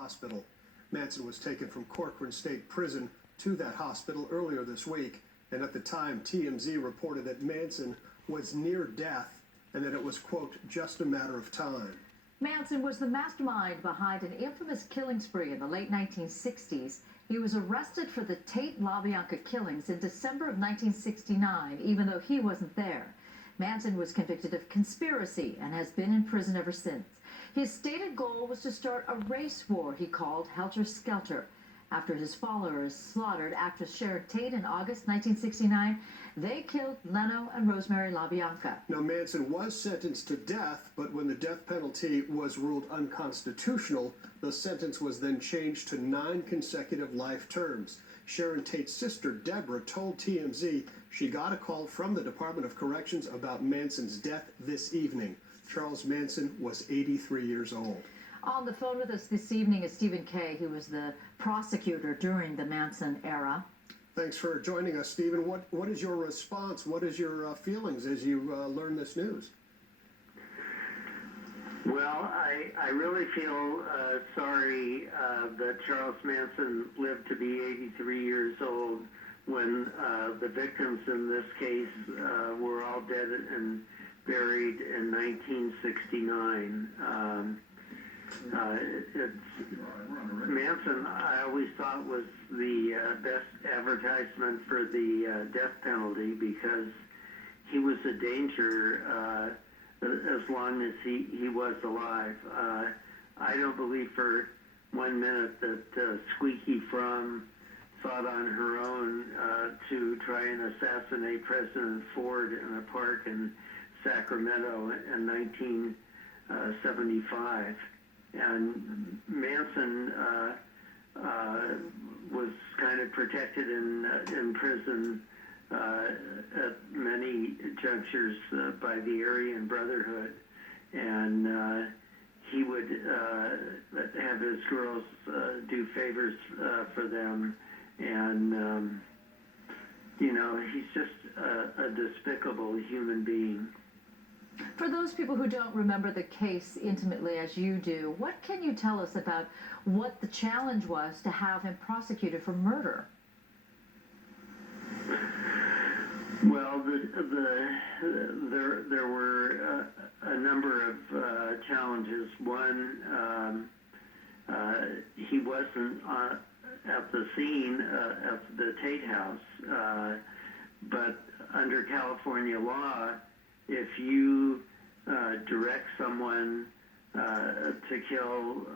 hospital. Manson was taken from Corcoran State Prison to that hospital earlier this week, and at the time, TMZ reported that Manson was near death and that it was, quote, just a matter of time. Manson was the mastermind behind an infamous killing spree in the late 1960s. He was arrested for the Tate-LaBianca killings in December of 1969, even though he wasn't there. Manson was convicted of conspiracy and has been in prison ever since. His stated goal was to start a race war he called Helter Skelter. After his followers slaughtered actress Sharon Tate in August 1969, they killed Leno and Rosemary LaBianca. Now, Manson was sentenced to death, but when the death penalty was ruled unconstitutional, the sentence was then changed to 9 consecutive life terms. Sharon Tate's sister, Deborah, told TMZ she got a call from the Department of Corrections about Manson's death this evening. Charles Manson was 83 years old. On the phone with us this evening is Stephen Kay, who was the prosecutor during the Manson era. Thanks for joining us, Stephen. What is your response? What is your feelings as you learn this news? Well, I really feel sorry that Charles Manson lived to be 83 years old when the victims in this case were all dead and buried in 1969. Manson, I always thought, was the best advertisement for the death penalty because he was a danger as long as he was alive. I don't believe for 1 minute that Squeaky Fromm thought on her own to try and assassinate President Ford in a park in Sacramento in 1975. And Manson was kind of protected in prison at many junctures by the Aryan Brotherhood, and he would have his girls do favors for them, and he's just a despicable human being. For those people who don't remember the case intimately as you do, what can you tell us about what the challenge was to have him prosecuted for murder? Well, there were a number of challenges. One, he wasn't at the scene at the Tate House, but under California law, if you direct someone to kill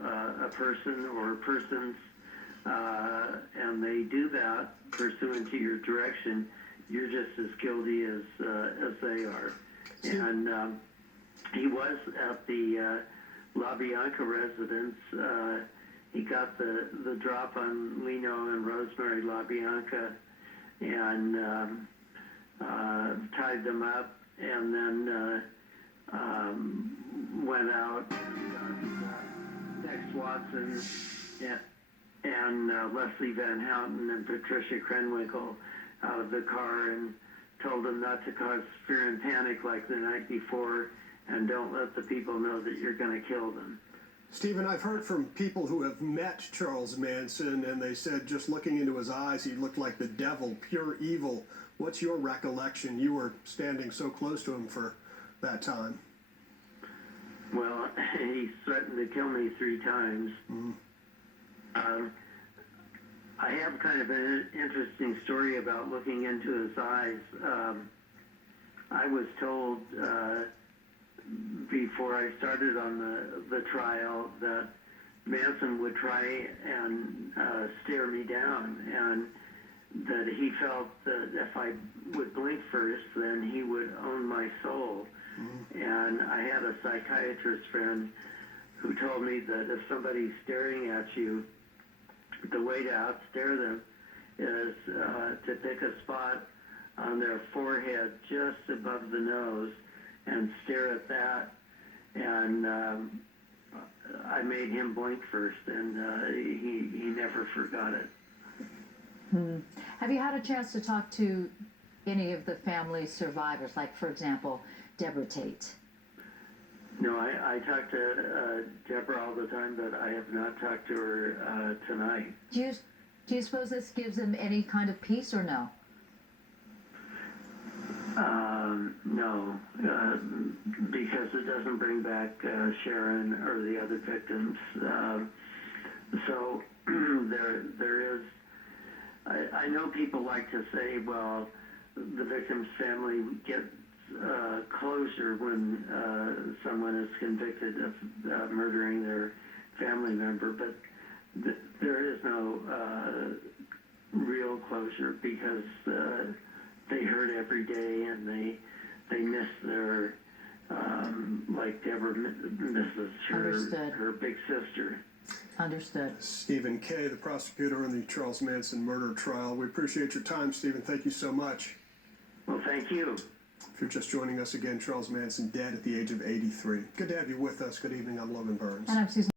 a person or persons, and they do that pursuant to your direction, you're just as guilty as they are. And he was at the LaBianca residence. He got the drop on Leno and Rosemary LaBianca and tied them up, and then went out and Tex Watson and Leslie Van Houten and Patricia Krenwinkel out of the car and told them not to cause fear and panic like the night before, and don't let the people know that you're going to kill them. Stephen, I've heard from people who have met Charles Manson, and they said just looking into his eyes, he looked like the devil, pure evil. What's your recollection? You were standing so close to him for that time. Well, he threatened to kill me 3 times. Mm-hmm. I have kind of an interesting story about looking into his eyes. I was told before I started on the trial that Manson would try and stare me down, and that he felt that if I would blink first, then he would own my soul. Mm-hmm. And I had a psychiatrist friend who told me that if somebody's staring at you, the way to outstare them is to pick a spot on their forehead just above the nose and stare at that. And I made him blink first, and he never forgot it. Have you had a chance to talk to any of the family survivors, like, for example, Deborah Tate? No, I talk to Deborah all the time, but I have not talked to her tonight. Do you suppose this gives him any kind of peace or no? No, because it doesn't bring back Sharon or the other victims. So there is. I know people like to say, well, the victim's family gets closure when someone is convicted of murdering their family member, but there is no real closure because they hurt every day and they miss their like Deborah misses her big sister. Understood. Stephen Kay, the prosecutor in the Charles Manson murder trial. We appreciate your time, Stephen. Thank you so much. Well, thank you. If you're just joining us again, Charles Manson dead at the age of 83. Good to have you with us. Good evening. I'm Logan Burns. And I'm Susan.